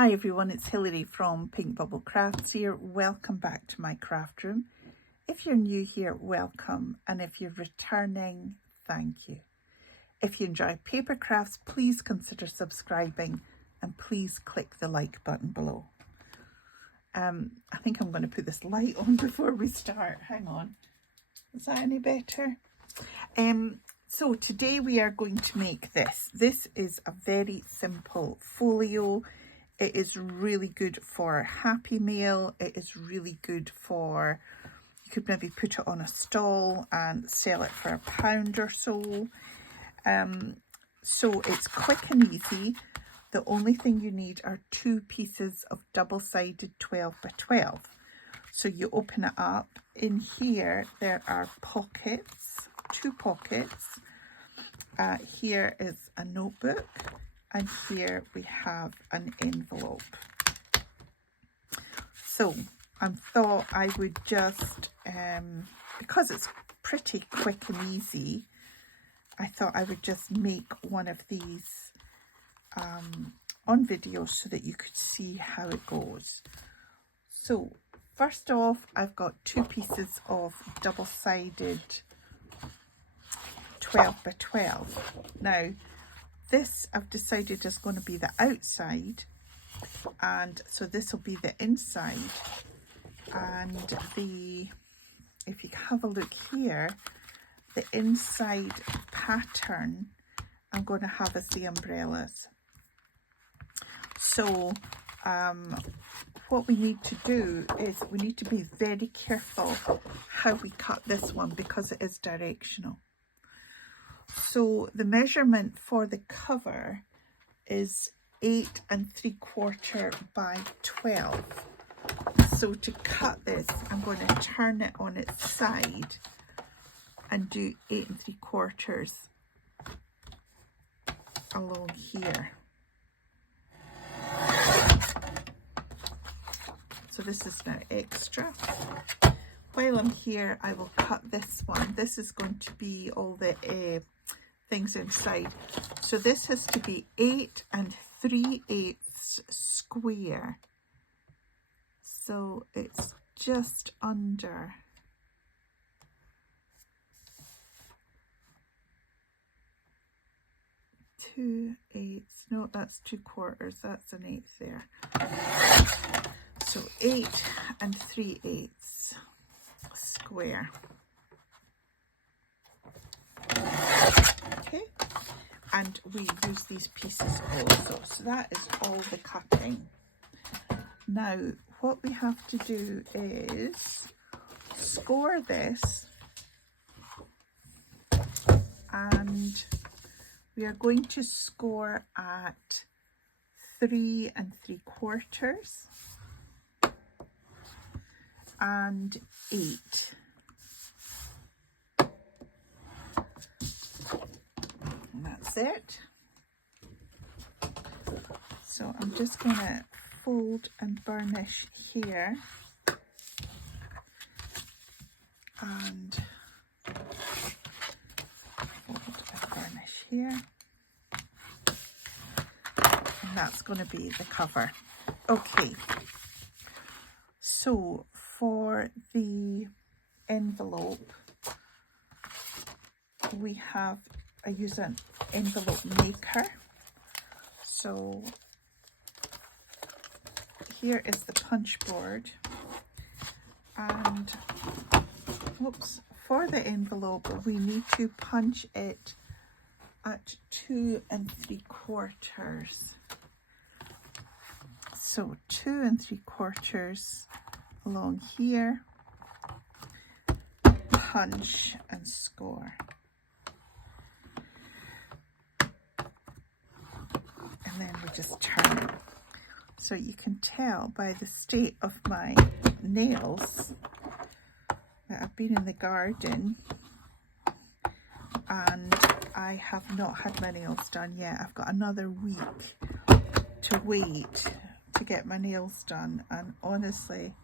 Hi everyone, it's Hilary from Pink Bubble Crafts here. Welcome back to my craft room. If you're new here, welcome, and if you're returning, thank you. If you enjoy paper crafts, please consider subscribing and please click the like button below. I think I'm going to put this light on before we start. Hang on. Is that any better? So today we are going to make this. This is a very simple folio. It is really good for Happy Mail. It is really good for, you could maybe put it on a stall and sell it for £1 or so. So it's quick and easy. The only thing you need are 2 pieces of double-sided 12 by 12. So you open it up. In here there are pockets, 2 pockets. Here is a notebook. And here we have an envelope. So I thought I would just, because it's pretty quick and easy, I thought I would just make one of these on video so that you could see how it goes. So first off, I've got 2 pieces of double-sided 12 by 12. Now, this I've decided is going to be the outside, and so this will be the inside, and if you have a look here, the inside pattern I'm going to have as the umbrellas. So what we need to do is we need to be very careful how we cut this one because it is directional. So the measurement for the cover is 8 3/4 by 12. So to cut this, I'm going to turn it on its side and do 8 3/4 along here. So this is now extra. While I'm here, I will cut this one. This is going to be all the things inside. So this has to be 8 3/8 square. So it's just under 2/8. No, that's 2/4. That's an 1/8 there. So 8 3/8 square. Okay, and we use these pieces also. So that is all the cutting. Now what we have to do is score this, and we are going to score at 3 3/4 and 8. And that's it. So I'm just going to fold and burnish here, and fold and burnish here, and that's going to be the cover. Okay, so for the envelope, I use an envelope maker. So here is the punch board, and for the envelope we need to punch it at 2 3/4. So 2 3/4 along here, punch and score. And then we just turn it. So you can tell by the state of my nails that I've been in the garden and I have not had my nails done yet. I've got another week to wait to get my nails done, and honestly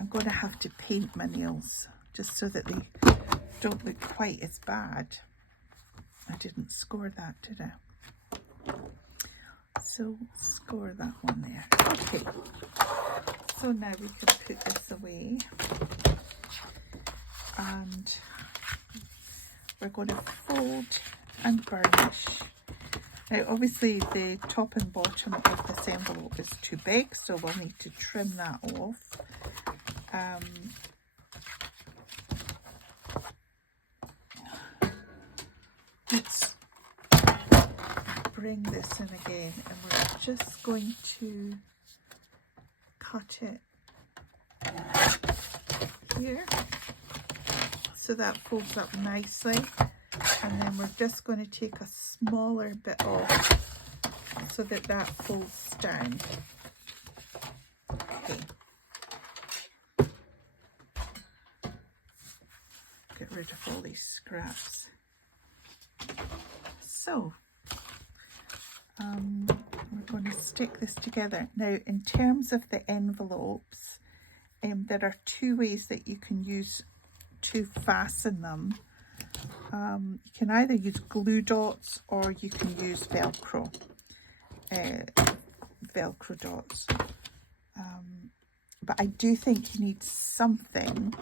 I'm going to have to paint my nails just so that they don't look quite as bad. I didn't score that, did I? So score that one there. Okay, so now we can put this away, and we're going to fold and burnish. Now obviously the top and bottom of this envelope is too big, so we'll need to trim that off. Let's bring this in again, and we're just going to cut it here so that folds up nicely, and then we're just going to take a smaller bit off so that that folds down. Okay. Get rid of all these scraps. So we're going to stick this together. Now in terms of the envelopes, there are two ways that you can use to fasten them. You can either use glue dots or you can use velcro dots, but I do think you need something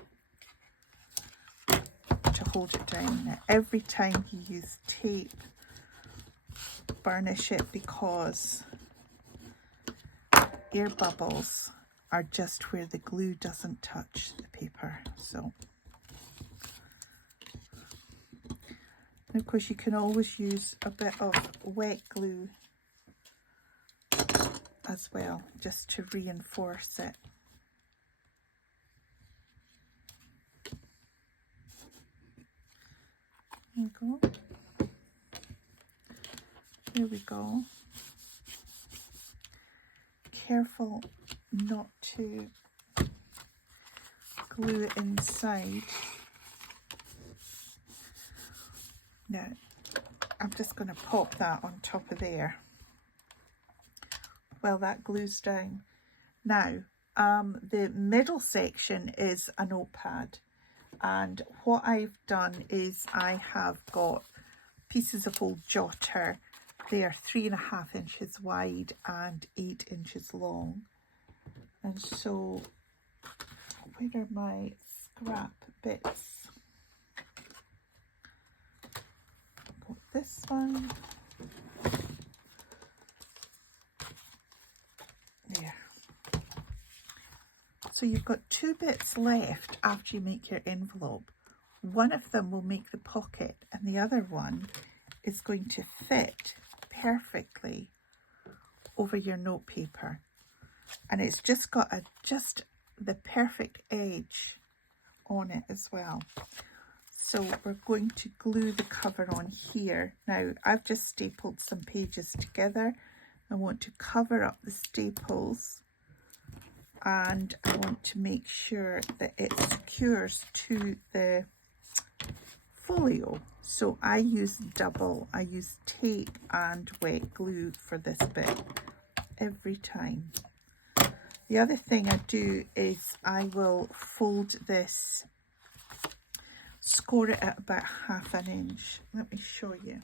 to hold it down. Now, every time you use tape, burnish it, because air bubbles are just where the glue doesn't touch the paper. So, and of course you can always use a bit of wet glue as well, just to reinforce it. There we go. There we go. Careful not to glue it inside. Now, I'm just going to pop that on top of there while that glues down. Now, the middle section is a notepad, and what I've done is I have got pieces of old jotter. They are 3.5 inches wide and 8 inches long. And so, where are my scrap bits? Got this one. There. So you've got 2 bits left after you make your envelope. One of them will make the pocket, and the other one is going to fit perfectly over your note paper, and it's just got just the perfect edge on it as well. So we're going to glue the cover on here. Now I've just stapled some pages together. I want to cover up the staples, and I want to make sure that it secures to the folio. So I use tape and wet glue for this bit every time. The other thing I do is I will fold this, score it at about 1/2 inch. Let me show you.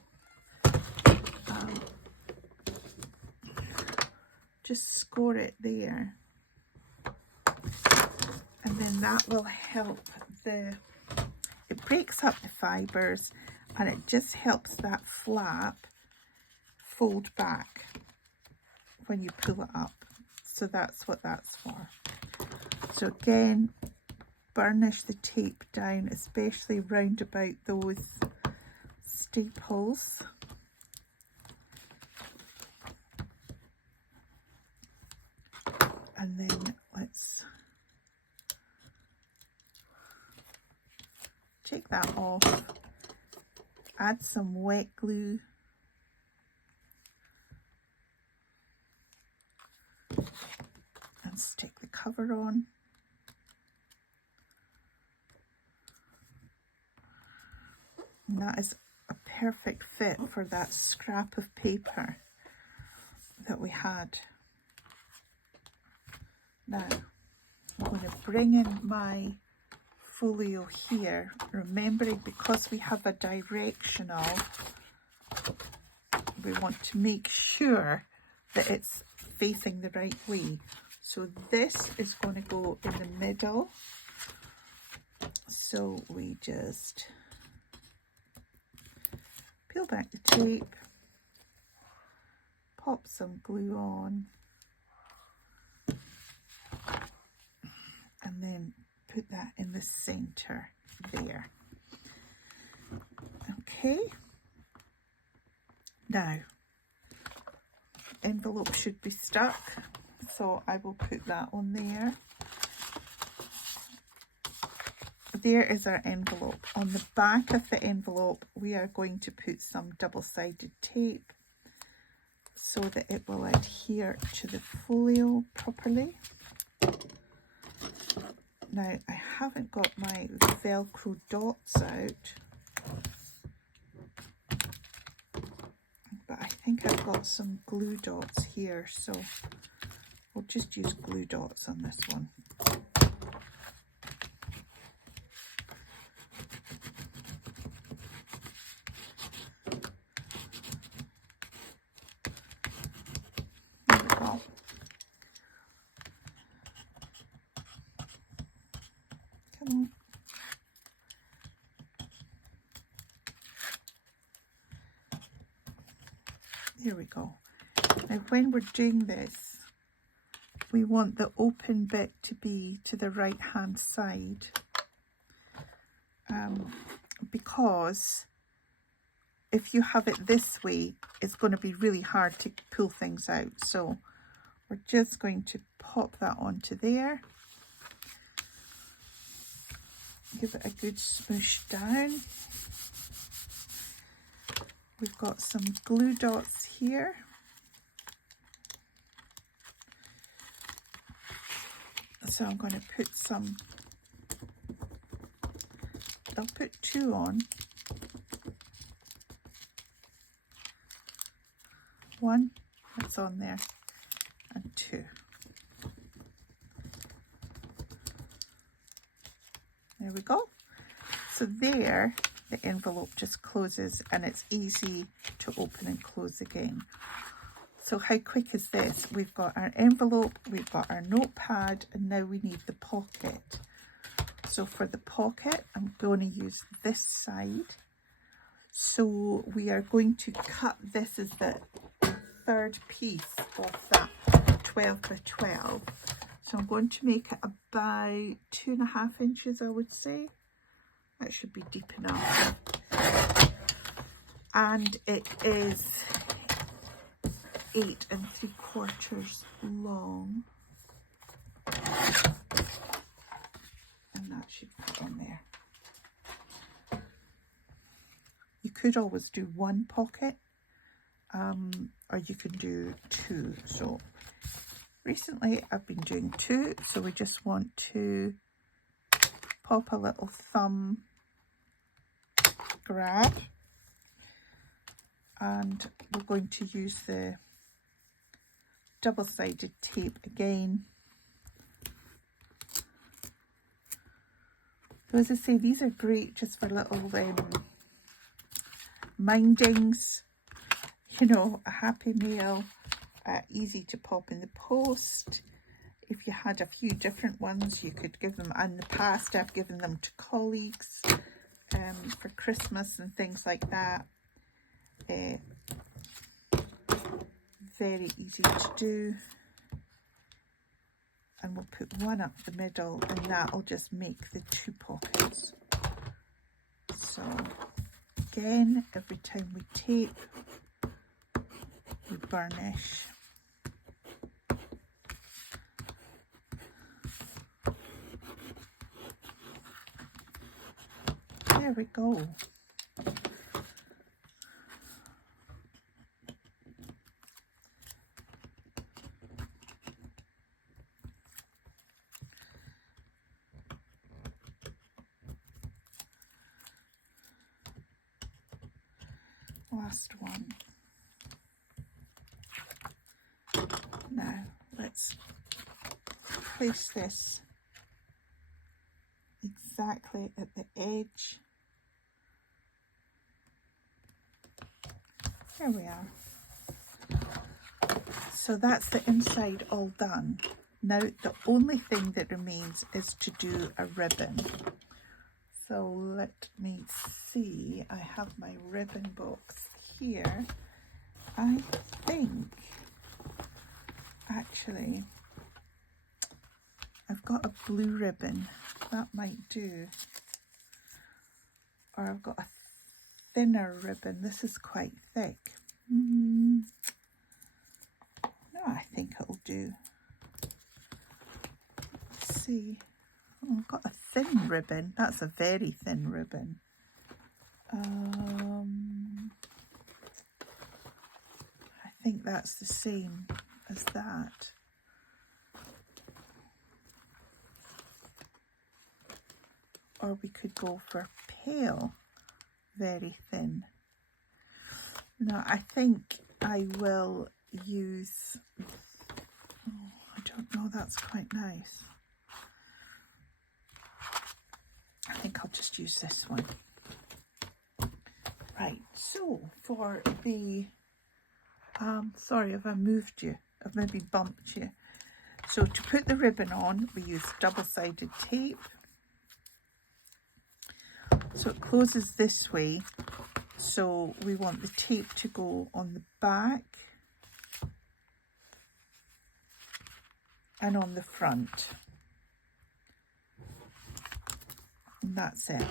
Just score it there, and then that will help it breaks up the fibres, and it just helps that flap fold back when you pull it up. So that's what that's for. So again, burnish the tape down, especially round about those staples. And then let's take that off, add some wet glue, and stick the cover on. And that is a perfect fit for that scrap of paper that we had. Now, I'm going to bring in my folio here, remembering because we have a directional, we want to make sure that it's facing the right way. So this is going to go in the middle. So we just peel back the tape, pop some glue on, and then put that in the center there. Okay, now envelope should be stuck, so I will put that on there. There is our envelope. On the back of the envelope we are going to put some double-sided tape so that it will adhere to the folio properly. Now I haven't got my velcro dots out, but I think I've got some glue dots here, so we'll just use glue dots on this one. There we go. Come on. There we go. Now when we're doing this, we want the open bit to be to the right hand side, because if you have it this way, it's going to be really hard to pull things out. So we're just going to pop that onto there. Give it a good smoosh down. We've got some glue dots here. So I'm going to put some, I'll put 2 on. 1, that's on there, and 2. There we go. So there, the envelope just closes and it's easy to open and close again. So how quick is this? We've got our envelope, we've got our notepad, and now we need the pocket. So for the pocket, I'm going to use this side. So we are going to cut this as the 3rd piece of that 12 by 12. So I'm going to make it about 2.5 inches, I would say. That should be deep enough. And it is 8 3/4 long. And that should fit on there. You could always do 1 pocket, or you can do 2. So recently I've been doing 2, so we just want to pop a little thumb grab, and we're going to use the double-sided tape again. So as I say, these are great just for little mindings, you know, a happy meal, easy to pop in the post. If you had a few different ones, you could give them. In the past, I've given them to colleagues for Christmas and things like that. Very easy to do. And we'll put 1 up the middle, and that'll just make the 2 pockets. So again, every time we tape, we burnish. There we go. Last one. Now let's place this exactly at the edge. There we are. So that's the inside all done. Now the only thing that remains is to do a ribbon. So let me see, I have my ribbon box here. I think actually I've got a blue ribbon, that might do. Or I've got a thinner ribbon, this is quite thick. No, I think it'll do. Let's see. Oh, I've got a thin ribbon, that's a very thin ribbon. I think that's the same as that. Or we could go for pale, very thin. No, I think I will use, oh, I don't know, that's quite nice. I think I'll just use this one. Right, so for the, sorry if I moved you, I've maybe bumped you. So to put the ribbon on, we use double-sided tape. So it closes this way, so we want the tape to go on the back and on the front. And that's it.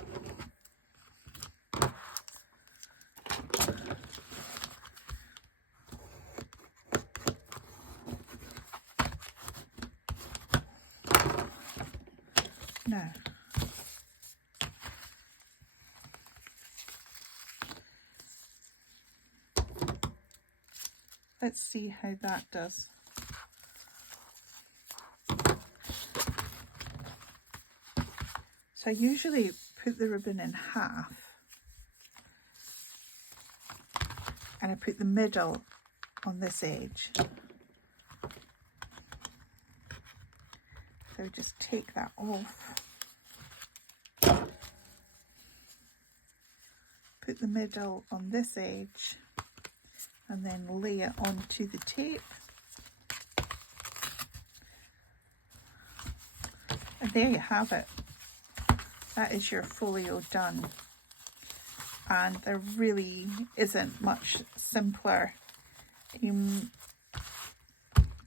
Now, let's see how that does. So I usually put the ribbon in half and I put the middle on this edge. So just take that off. Put the middle on this edge and then lay it onto the tape. And there you have it. That is your folio done. And there really isn't much simpler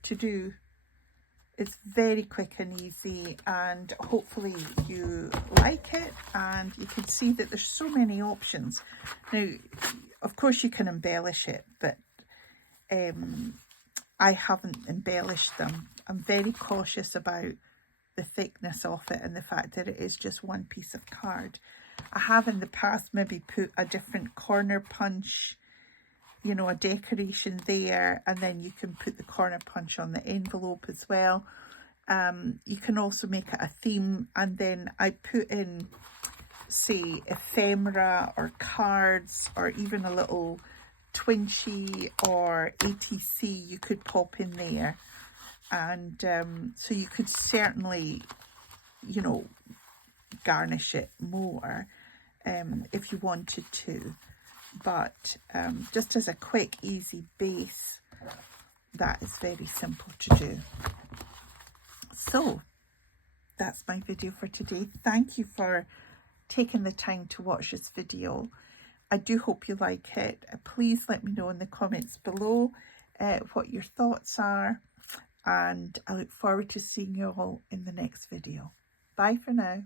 to do. It's very quick and easy, and hopefully you like it, and you can see that there's so many options. Now, of course you can embellish it, but I haven't embellished them. I'm very cautious about the thickness of it and the fact that it is just one piece of card. I have in the past maybe put a different corner punch, you know, a decoration there, and then you can put the corner punch on the envelope as well. You can also make it a theme, and then I put in, say, ephemera or cards or even a little twinchy or ATC you could pop in there. And so you could certainly, you know, garnish it more if you wanted to. But just as a quick, easy base, that is very simple to do. So that's my video for today. Thank you for taking the time to watch this video. I do hope you like it. Please let me know in the comments below what your thoughts are. And I look forward to seeing you all in the next video. Bye for now.